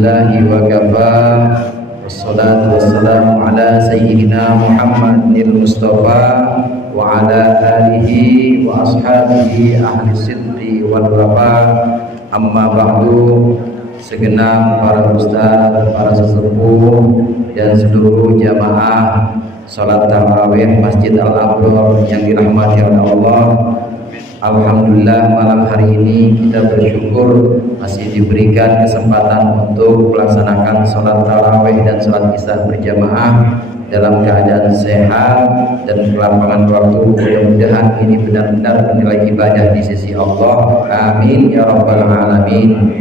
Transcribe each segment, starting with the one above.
Alhamdulillahi wa kafa. Wassalatu wassalamu ala sayyidina Muhammadil Mustafa wa ala alihi wa ashabihi ahli sidqi wal wafa. Amma ba'du. Segenap para ustaz, para sesepuh dan seluruh jamaah salat tarawih Masjid Al-Abrar yang dirahmati oleh Allah. Alhamdulillah malam hari ini kita bersyukur masih diberikan kesempatan untuk melaksanakan sholat tarawih dan sholat isya berjamaah dalam keadaan sehat dan kelapangan waktu. Mudah-mudahan ini benar-benar bernilai ibadah di sisi Allah. Amin ya rabbal alamin.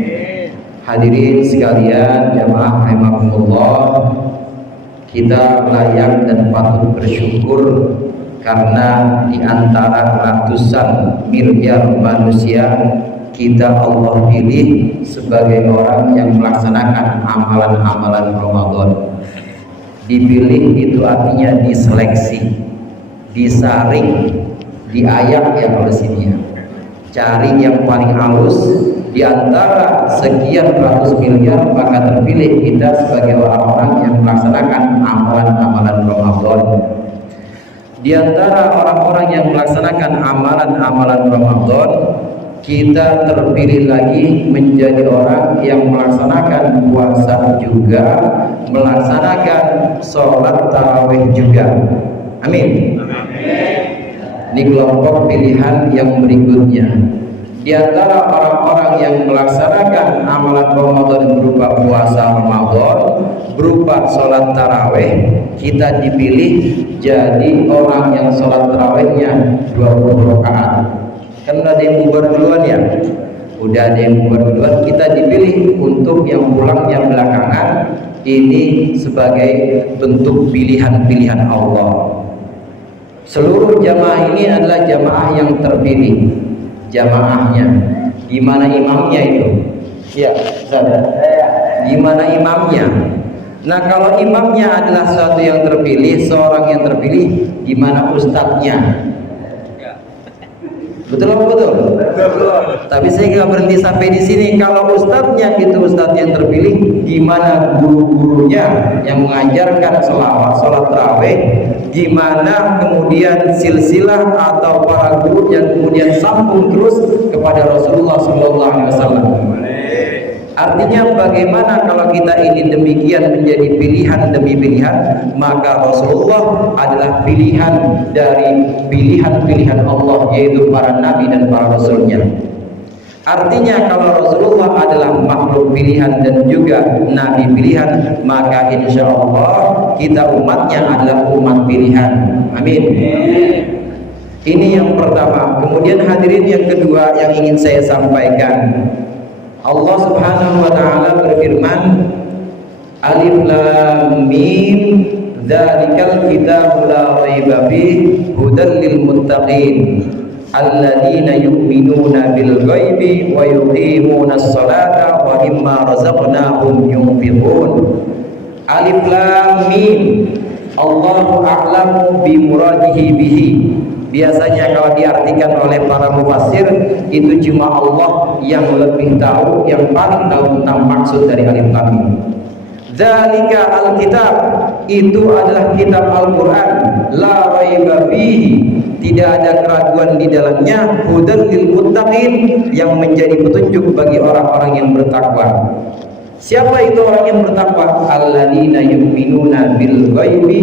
Hadirin sekalian, jamaah rahimakumullah, kita layak dan patut bersyukur karena di antara ratusan miliar manusia kita Allah pilih sebagai orang yang melaksanakan amalan-amalan Ramadan. Dipilih itu artinya diseleksi, disaring, diayak ya oleh sini ya. Cari yang paling halus di antara sekian ratus miliar, maka terpilih kita sebagai orang-orang yang melaksanakan amalan-amalan Ramadan. Di antara orang-orang yang melaksanakan amalan-amalan Ramadan, kita terpilih lagi menjadi orang yang melaksanakan puasa juga, melaksanakan sholat tarawih juga. Amin. Ini kelompok pilihan yang berikutnya. Di antara orang-orang yang melaksanakan amalan Ramadan berupa puasa Ramadan, berupa sholat tarawih, kita dipilih jadi orang yang sholat tarawihnya 20 rakaat. Kan ada yang bubar duluan ya? Udah ada yang bubar duluan, kita dipilih untuk yang pulang yang belakangan. Ini sebagai bentuk pilihan-pilihan Allah. Seluruh jamaah ini adalah jamaah yang terpilih. Jamaahnya, di mana imamnya itu? Ya, di mana imamnya? Nah, kalau imamnya adalah suatu yang terpilih, seorang yang terpilih, di mana ustadznya? Betul apa betul? Tapi saya nggak berhenti sampai di sini. Kalau ustadznya itu ustadz yang terpilih, di mana guru-gurunya yang mengajarkan sholawat, sholat tarawih, di mana kemudian silsilah atau para guru yang kemudian sambung terus kepada Rasulullah SAW. Artinya bagaimana kalau kita ini demikian menjadi pilihan demi pilihan, maka Rasulullah adalah pilihan dari pilihan-pilihan Allah, yaitu para nabi dan para rasulnya. Artinya kalau Rasulullah adalah makhluk pilihan dan juga nabi pilihan, maka insya Allah kita umatnya adalah umat pilihan. Amin. Ini yang pertama. Kemudian hadirin yang kedua yang ingin saya sampaikan, Allah Subhanahu wa taala berfirman, Alif Lam Mim, dzalikal kitabu la raiba fihi hudal lil muttaqin alladzina yu'minuna bil ghaibi wa yuqimunas salata wa mimma razaqnahum yunfiqun. Alif Lam Mim, Allahu a'lamu bi muradihi bihi. Biasanya kalau diartikan oleh para mufassir, itu cuma Allah yang lebih tahu, yang paling tahu tentang maksud dari alif lam mim. Dzalika alkitab, itu adalah kitab Al-Qur'an, la raiba fihi, tidak ada keraguan di dalamnya, hudan lil muttaqin, yang menjadi petunjuk bagi orang-orang yang bertakwa. Siapa itu orang yang bertakwa? Alladzina yu'minuna bil ghaibi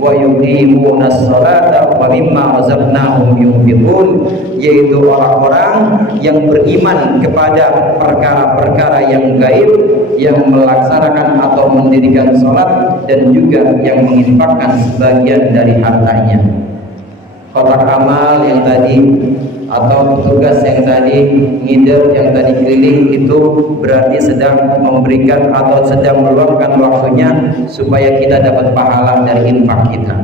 wa yuqimunas salata wa mimma razaqnahum yunfiqun, yaitu orang-orang yang beriman kepada perkara-perkara yang gaib, yang melaksanakan atau mendirikan salat dan juga yang menginfakkan sebagian dari hartanya. Kotak amal yang tadi atau petugas yang tadi ngider, yang tadi keliling, itu berarti sedang memberikan atau sedang meluangkan waktunya supaya kita dapat pahala dari infak kita.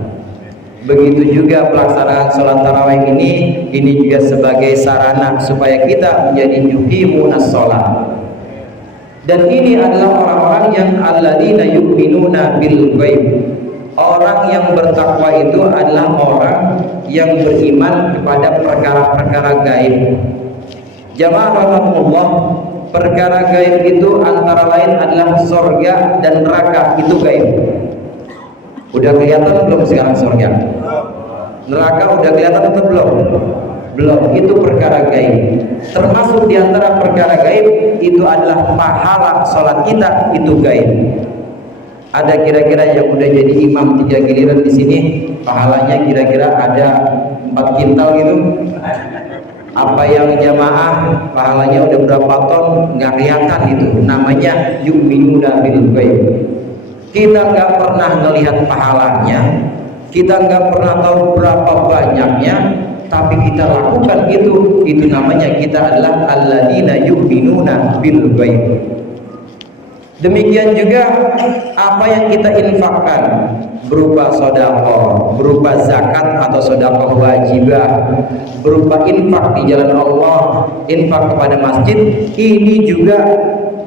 Begitu juga pelaksanaan sholat tarawih ini juga sebagai sarana supaya kita menjadi yuqimunas sholat. Dan ini adalah orang-orang yang alladzina yu'minuna bil ghaib. Orang yang bertakwa itu adalah orang yang beriman kepada perkara-perkara gaib. Jamaah rahmatullah, Perkara gaib itu antara lain adalah surga dan neraka, itu gaib. Udah kelihatan belum sekarang surga? Neraka udah kelihatan atau belum? Belum. Itu perkara gaib. Termasuk diantara perkara gaib itu adalah pahala sholat kita, itu gaib. Ada kira-kira yang udah jadi imam 3 giliran di sini, pahalanya kira-kira ada 4 kintal gitu. Apa yang jamaah pahalanya udah berapa ton nggak kelihatan, itu namanya yu'minuna bil ghaib. Kita nggak pernah melihat pahalanya, kita nggak pernah tahu berapa banyaknya, tapi kita lakukan itu namanya kita adalah alladzina yu'minuna bil ghaib. Demikian juga apa yang kita infakkan berupa sedekah, berupa zakat atau sedekah wajibah, berupa infak di jalan Allah, infak kepada masjid, ini juga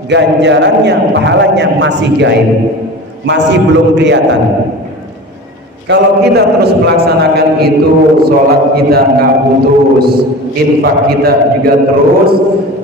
ganjarannya, pahalanya masih gaib, masih belum kelihatan. Kalau kita terus melaksanakan itu, sholat kita nggak putus, infak kita juga terus,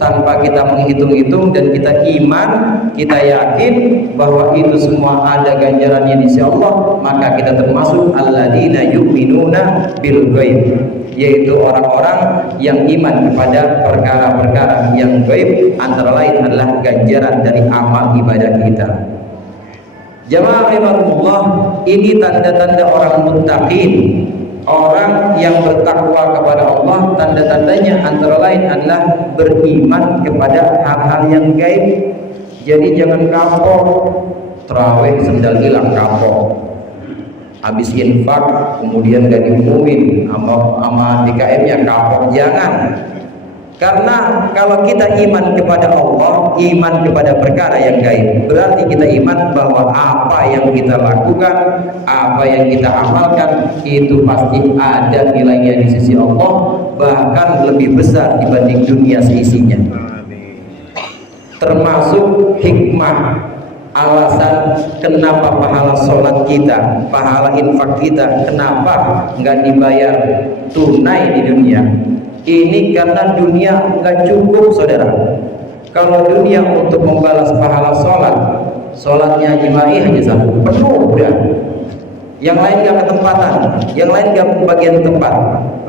tanpa kita menghitung-hitung dan kita iman, kita yakin bahwa itu semua ada ganjarannya di sisi Allah, maka kita termasuk alladzina yu'minuna bil ghaib, yaitu orang-orang yang iman kepada perkara-perkara yang gaib, antara lain adalah ganjaran dari amal ibadah kita. Jamaah rahimakumullah, ini tanda-tanda orang muttaqin, orang yang bertakwa kepada Allah. Tanda-tandanya antara lain adalah beriman kepada hal-hal yang gaib. Jadi jangan kapok, terawih sendal hilang kapok, habis infak kemudian gak diumumin sama DKM-nya kapok. Jangan. Karena kalau kita iman kepada Allah, iman kepada perkara yang gaib, berarti kita iman bahwa apa yang kita lakukan, apa yang kita amalkan, itu pasti ada nilainya di sisi Allah, bahkan lebih besar dibanding dunia seisinya. Termasuk hikmah, alasan kenapa pahala sholat kita, pahala infak kita, kenapa nggak dibayar tunai di dunia. Ini karena dunia nggak cukup, saudara. Kalau dunia untuk membalas pahala sholat, sholatnya jemaah hanya satu, penuh udah. Yang lain nggak ketempatan, yang lain nggak bagian tempat.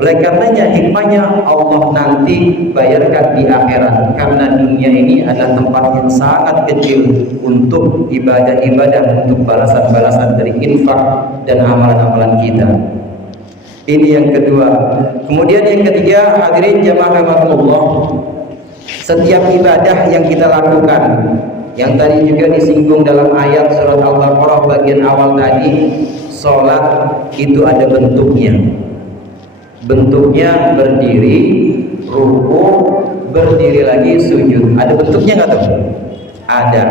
Oleh karenanya hikmahnya Allah nanti bayarkan di akhirat, karena dunia ini adalah tempat yang sangat kecil untuk ibadah-ibadah, untuk balasan-balasan dari infak dan amalan-amalan kita. Ini yang kedua. Kemudian yang ketiga, hadirin jamaah rahimakumullah, setiap ibadah yang kita lakukan, yang tadi juga disinggung dalam ayat surat Al-Baqarah bagian awal tadi, sholat itu ada bentuknya. Bentuknya berdiri, ruku, berdiri lagi, sujud. Ada bentuknya nggak tuh? Ada.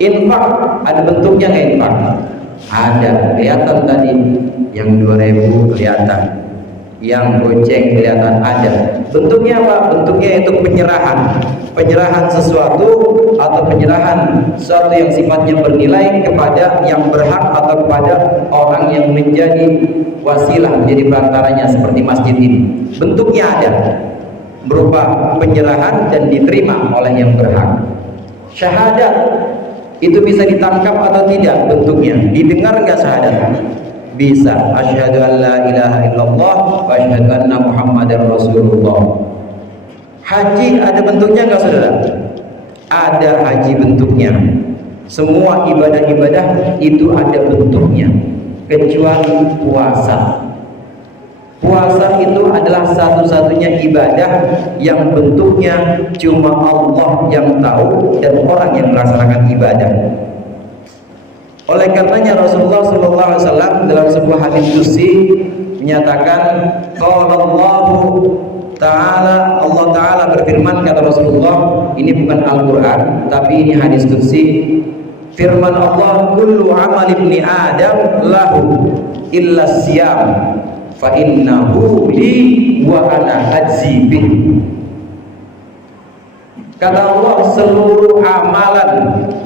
Infak ada bentuknya nggak infak? Ada. Kelihatan tadi yang 2.000 kelihatan, yang goceng kelihatan, ada. Bentuknya apa? Bentuknya itu penyerahan sesuatu atau penyerahan sesuatu yang sifatnya bernilai kepada yang berhak atau kepada orang yang menjadi wasilah, menjadi perantaranya, seperti masjid ini. Bentuknya ada, berupa penyerahan dan diterima oleh yang berhak. Syahadat itu bisa ditangkap atau tidak bentuknya? Didengar nggak syahadat? Bisa. Asyhadu an la ilaha illallah wa asyhadu anna Muhammadar Rasulullah. Haji ada bentuknya nggak, saudara? Ada haji bentuknya. Semua ibadah-ibadah itu ada bentuknya, kecuali puasa. Puasa itu adalah satu-satunya ibadah yang bentuknya cuma Allah yang tahu dan orang yang melaksanakan ibadah. Oleh karenanya Rasulullah SAW dalam sebuah hadis qudsi menyatakan, Allah Ta'ala berfirman, kata Rasulullah, ini bukan Al-Quran tapi ini hadis qudsi. Firman Allah, kullu amal ibni Adam lahu illa siyam fa innahu li wa ana ajzi bih. Kata Allah, seluruh amalan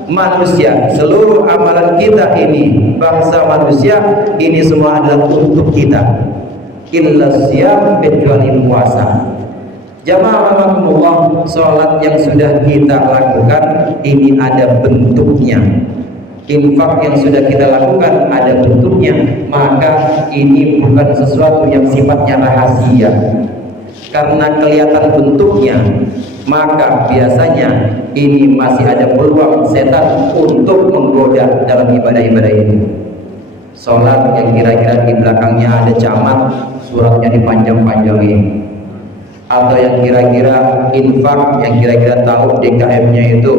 manusia, seluruh amalan kita ini, bangsa manusia ini semua adalah untuk kita. Illa siyam, kecuali puasa. Jamaah rahimakumullah, sholat yang sudah kita lakukan ini ada bentuknya. Infak yang sudah kita lakukan ada bentuknya, maka ini bukan sesuatu yang sifatnya rahasia. Karena kelihatan bentuknya, maka biasanya ini masih ada peluang setan untuk menggoda dalam ibadah-ibadah ini. Sholat yang kira-kira di belakangnya ada camat, suratnya dipanjang-panjangin, atau yang kira-kira infak, yang kira-kira tahu DKM-nya itu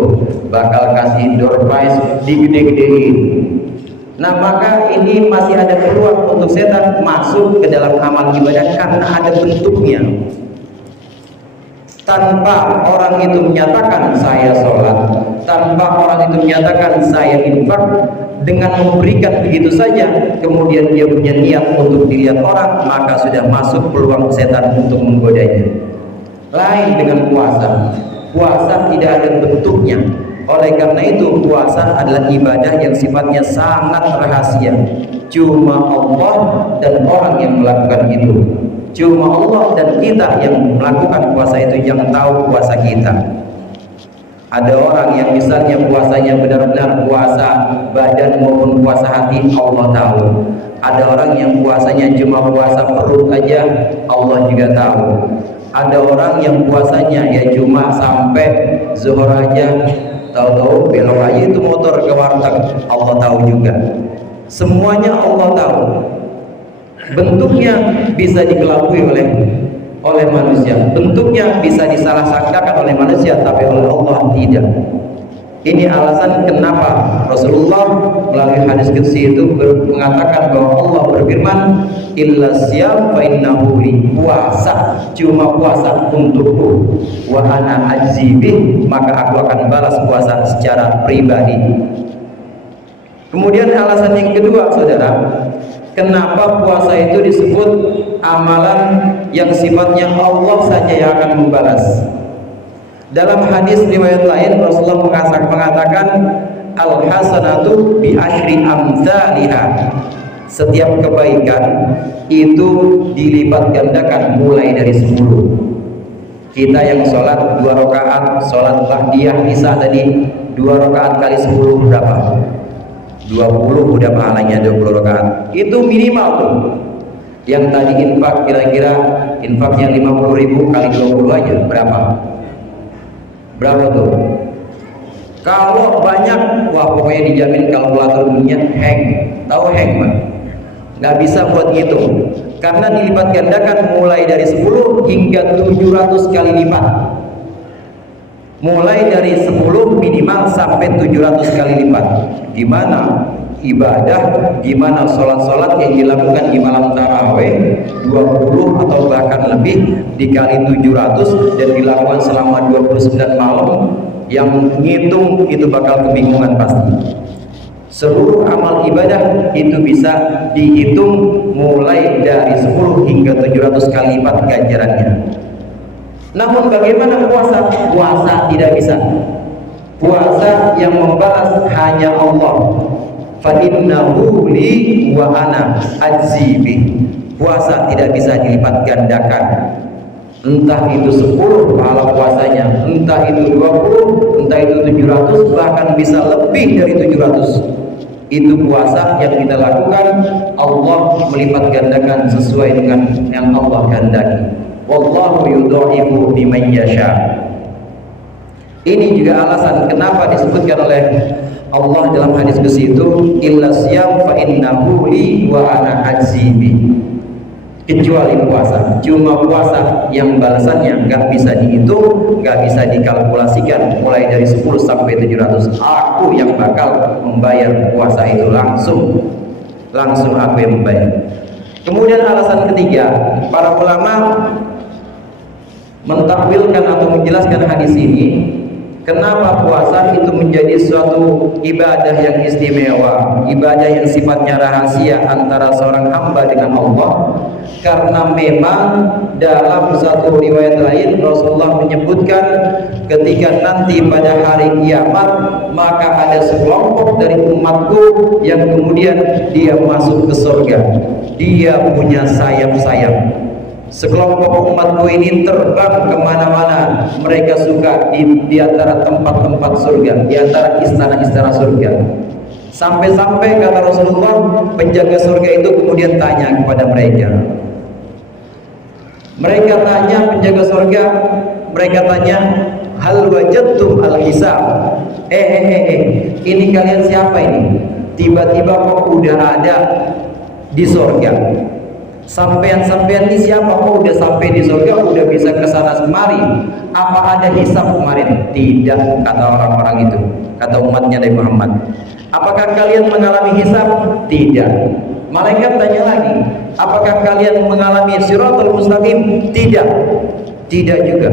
bakal kasih door prize digede-gedein. Nah, maka ini masih ada peluang untuk setan masuk ke dalam amal ibadah karena ada bentuknya. Tanpa orang itu menyatakan saya sholat, tanpa orang itu menyatakan saya infak, dengan memberikan begitu saja, kemudian dia punya niat untuk dilihat orang, maka sudah masuk peluang setan untuk menggodanya. Lain dengan puasa. Puasa tidak ada bentuknya. Oleh karena itu, puasa adalah ibadah yang sifatnya sangat rahasia. Cuma Allah dan orang yang melakukan itu. Cuma Allah dan kita yang melakukan puasa itu yang tahu puasa kita. Ada orang yang misalnya puasanya benar-benar puasa badan maupun puasa hati, Allah tahu. Ada orang yang puasanya cuma puasa perut aja, Allah juga tahu. Ada orang yang puasanya ya cuma sampai zuhur aja, tahu-tahu belok aja itu motor ke warteg, Allah tahu juga. Semuanya Allah tahu. Bentuknya bisa dikelabui oleh manusia, bentuknya bisa disalah-sangkakan oleh manusia, tapi oleh Allah tidak. Ini alasan kenapa Rasulullah melalui hadis qudsi itu mengatakan bahwa Allah berfirman, illa siyam fa innahu li, puasa cuma puasa untukku, wa ana ajzi bih, maka aku akan balas puasa secara pribadi. Kemudian alasan yang kedua, saudara, kenapa puasa itu disebut amalan yang sifatnya Allah saja yang akan membalas? Dalam hadis riwayat lain Rasulullah mengatakan al-hasanatu bi asyri amsalihha. Setiap kebaikan itu dilipat gandakan mulai dari 10. Kita yang sholat 2 rakaat, sholat ba'diyah isya tadi 2 rakaat kali 10 berapa? 20 udah pahalanya 20 rakaat. Itu minimal tuh. Yang tadi infak kira-kira infaknya 50.000 kali 20 aja berapa? Berapa tuh? Kalau banyak, wah pokoknya dijamin kalkulator dunia hang. Tahu hang mah? Nggak bisa buat ngitung. Karena dilipat gandakan mulai dari 10 hingga 700 kali lipat. Mulai dari 10 minimal sampai 700 kali lipat. Gimana ibadah, gimana sholat-sholat yang dilakukan di malam taraweh 20 atau bahkan lebih dikali 700 dan dilakukan selama 29 malam, yang ngitung itu bakal kebingungan pasti. Seluruh amal ibadah itu bisa dihitung mulai dari 10 hingga 700 kali lipat ganjarannya. Namun bagaimana puasa? Puasa tidak bisa. Puasa yang membalas hanya Allah. Fa innahu li wa ana ajzi bih. Puasa tidak bisa dilipat gandakan. Entah itu 10 pahala puasanya, entah itu 20, entah itu 700, bahkan bisa lebih dari 700. Itu puasa yang kita lakukan, Allah melipat gandakan sesuai dengan yang Allah kehendaki. Wallahu yudha'ifu liman yasha. Ini juga alasan kenapa disebutkan oleh Allah dalam hadis qudsi itu illa siyam fa innahu li wa ana ajzi bi. Kecuali puasa, cuma puasa yang balasannya nggak bisa dihitung, nggak bisa dikalkulasikan mulai dari 10 sampai 700. Aku yang bakal membayar puasa itu langsung aku yang membayar. Kemudian alasan ketiga, para ulama mentakwilkan atau menjelaskan hadis ini, kenapa puasa itu menjadi suatu ibadah yang istimewa, ibadah yang sifatnya rahasia antara seorang hamba dengan Allah. Karena memang dalam satu riwayat lain Rasulullah menyebutkan ketika nanti pada hari kiamat maka ada sekelompok dari umatku yang kemudian dia masuk ke surga. Dia punya sayap-sayap. Sekelompok umatku ini terbang kemana-mana mereka suka di antara tempat-tempat surga, di antara istana-istana surga. Sampai-sampai kata Rasulullah, penjaga surga itu kemudian tanya kepada mereka. Mereka tanya penjaga surga, mereka tanya, hal wajadtum al-hisab? Ini kalian siapa ini? Tiba-tiba kok udah ada di surga. Sampean-sampean ini siapa? Kok udah sampai di surga, udah bisa ke sana kemari? Apa ada hisab kemarin? Tidak, kata orang-orang itu, kata umatnya Nabi Muhammad. Apakah kalian mengalami hisab? Tidak. Malaikat tanya lagi, apakah kalian mengalami siratal mustaqim? Tidak. Tidak juga.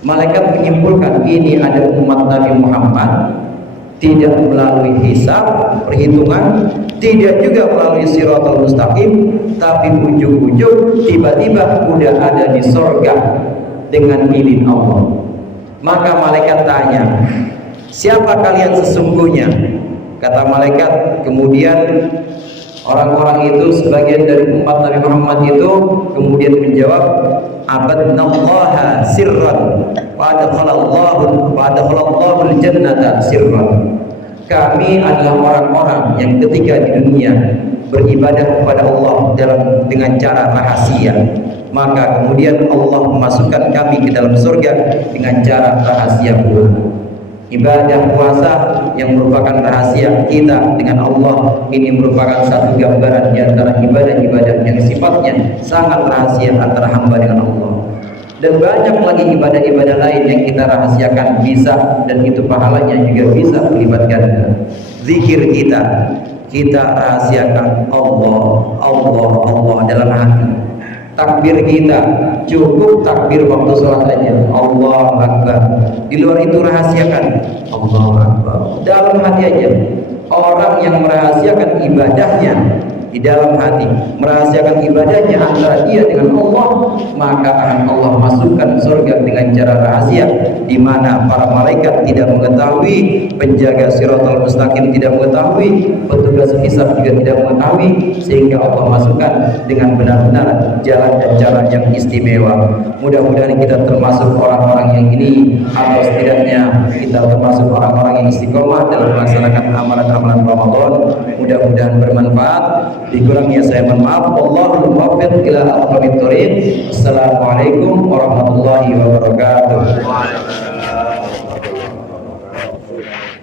Malaikat menyimpulkan, ini ada umat Nabi Muhammad tidak melalui hisab, perhitungan, tidak juga melalui siratal mustaqim, tapi ujung-ujung tiba-tiba udah ada di surga dengan izin Allah. Maka malaikat tanya, siapa kalian sesungguhnya? Kata malaikat, kemudian orang-orang itu, sebagian dari umat Nabi Muhammad itu kemudian menjawab, abadnallaha sirran wa adkhalallahu al-jannata sirran. Kami adalah orang-orang yang ketika di dunia beribadah kepada Allah dengan cara rahasia, maka kemudian Allah memasukkan kami ke dalam surga dengan cara rahasia pula. Ibadah puasa yang merupakan rahasia kita dengan Allah ini merupakan satu gambaran di antara ibadah-ibadah yang sifatnya sangat rahasia antara hamba dengan Allah. Dan banyak lagi ibadah-ibadah lain yang kita rahasiakan bisa, dan itu pahalanya juga bisa berlipat ganda. Zikir kita rahasiakan Allah, Allah, Allah dalam hati. Takbir kita cukup takbir waktu sholat aja, Allahu Akbar. Di luar itu rahasiakan Allahu Akbar dalam hati aja. Orang yang merahasiakan ibadahnya di dalam hati, merahasiakan ibadahnya antara dia dengan Allah, maka akan Allah masukkan surga dengan cara rahasia, di mana para malaikat tidak mengetahui, penjaga siratal mustaqim tidak mengetahui, petugas hisab juga tidak mengetahui, sehingga Allah masukkan dengan benar-benar jalan dan cara yang istimewa. Mudah-mudahan kita termasuk orang-orang yang ini, atau setidaknya kita termasuk orang-orang yang istiqomah dalam melaksanakan amalan-amalan Ramadan. Mudah-mudahan bermanfaat. Dikurangnya saya mohon maaf. Wallahul muwaffiq ila aqwamit thoriq. Assalamualaikum warahmatullahi wabarakatuh.